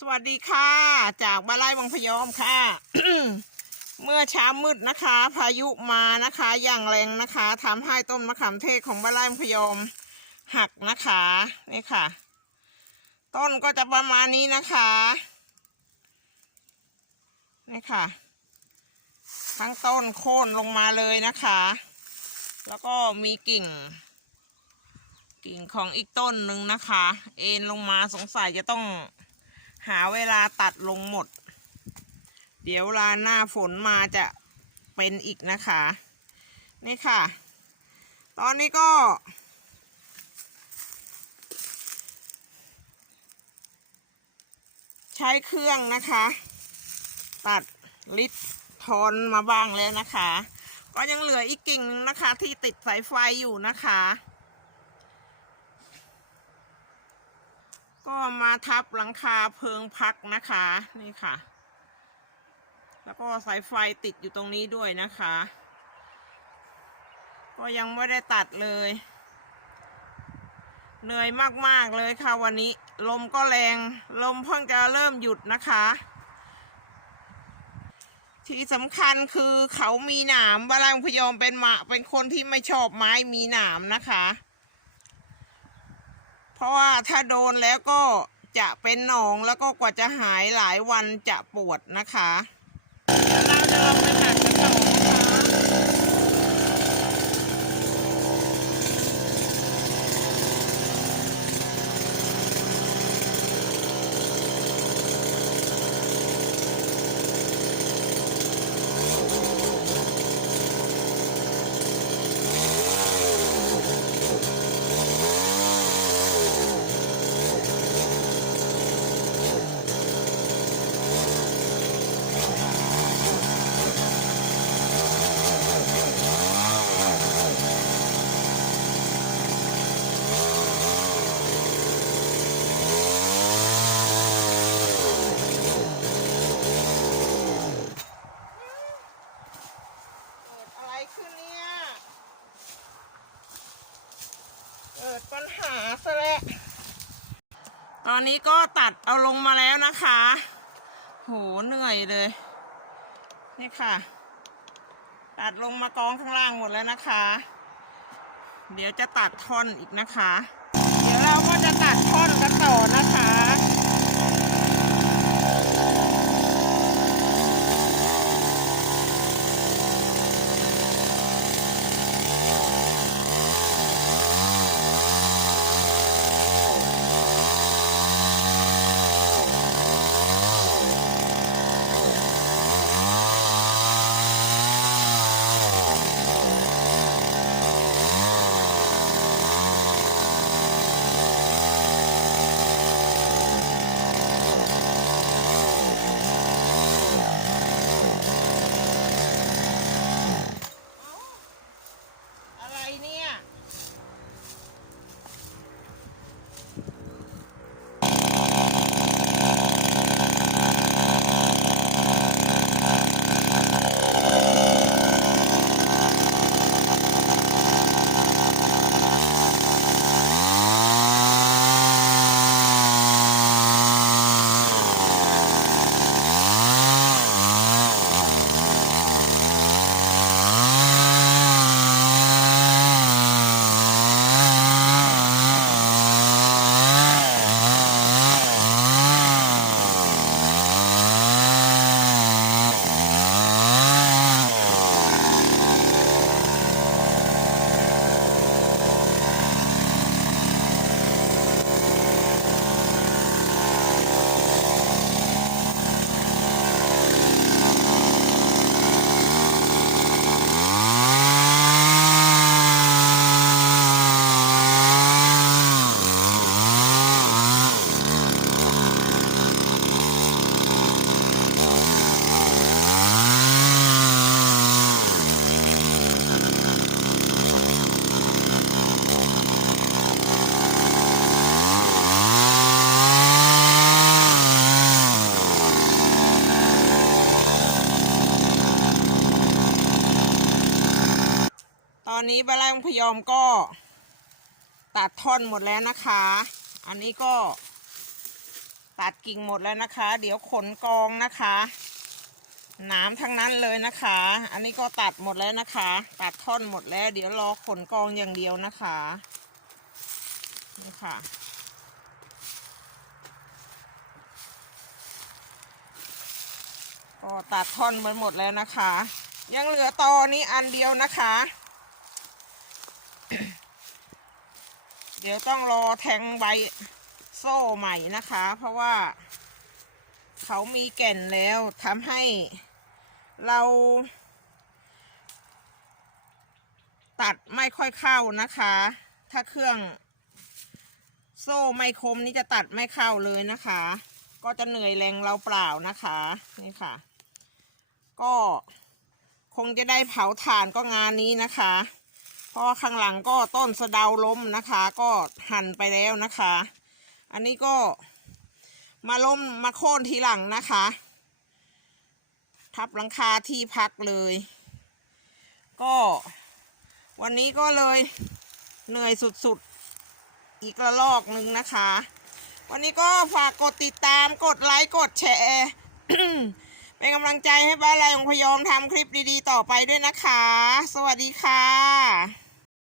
สวัสดีค่ะ จากบ้านไร่วังพยอมค่ะ เมื่อเช้ามืดนะคะ พายุมานะคะ อย่างแรงนะคะทำให้ต้นมะขามเทศของบ้านไร่วังพยอมหักนะคะนี่ค่ะ ต้นก็จะประมาณนี้นะคะนี่ค่ะ ทั้งต้นโค่นลงมาเลยนะคะ แล้วก็มีกิ่ง กิ่งของอีกต้นหนึ่งนะคะ เอ็นลงมาสงสัยจะต้อง หาเวลาตัดลงหมด เดี๋ยวลาหน้าฝนมาจะเป็นอีกนะคะ นี่ค่ะ ตอนนี้ก็ ใช้เครื่องนะคะ ตัดลิดทอนมาบ้างแล้วนะคะ ก็ยังเหลืออีกกิ่งหนึงนะคะ ที่ติดสายไฟอยู่นะคะ ก็มาทับหลังคาเพิงพักนะคะ นี่ค่ะ แล้วก็สายไฟติดอยู่ตรงนี้ด้วยนะคะ ก็ยังไม่ได้ตัดเลยเหนื่อยมากๆเลยค่ะวันนี้ ลมก็แรงลมเพิ่งจะเริ่มหยุดนะคะ ที่สำคัญคือเขามีหนามบาลังพยอมเป็นหมาเป็นคนที่ไม่ชอบไม้มีหนามนะคะ เพราะว่าถ้าโดนแล้วก็จะเป็นหนองแล้วก็กว่าจะหายหลายวันจะปวดนะคะเดี๋ยวเราจะลองไปตัดกันต่อนะคะ เกิดอะไรขึ้นเนี่ย เกิดปัญหาซะแล้วตอนนี้ก็ตัดเอาลงมาแล้วนะคะ โหเหนื่อยเลย นี่ค่ะ ตัดลงมากองข้างล่างหมดแล้วนะคะ เดี๋ยวจะตัดท่อนอีกนะคะ อนนี้บาลังพยอมก็ตัดท่อนหมดแล้วนะคะ อันนี้ก็ตัดกิ่งหมดแล้วนะคะ เดี๋ยวขนกองนะคะหน้ำทั้งนั้นเลยนะคะ อันนี้ก็ตัดหมดแล้วนะคะ ตัดท่อนหมดแล้ว เดี๋ยวรอขนกองอย่างเดียวนะคะ นี่ค่ะ ก็ตัดท่อนไปหมดแล้วนะคะ ยังเหลือตอนี้อันเดียวนะคะ เดี๋ยวต้องรอแทงใบโซ่ใหม่นะคะ เพราะว่า เขามีแก่นแล้วทำให้เรา ตัดไม่ค่อยเข้านะคะ ถ้าเครื่อง โซ่ไม่คมนี่จะตัดไม่เข้าเลยนะคะ ก็จะเหนื่อยแรงเราเปล่านะคะนี่ค่ะ ก็คงจะได้เผาถ่านก็งานนี้นะคะ พราะว่าข้างหลังก็ต้นสะเดาล้มนะคะ ก็หั่นไปแล้วนะคะ อันนี้ก็มาล้มมาโค่นทีหลังนะคะ ทับหลังคาที่พักเลย ก็วันนี้ก็เลยเหนื่อยสุดๆ อีกระลอกหนึ่งนะคะ วันนี้ก็ฝากกดติดตามกดไลค์กดแชร์เป็นกำลังใจให้บ้านไรองพยอมทำคลิปดีๆ ต่อไปด้วยนะคะ สวัสดีค่ะ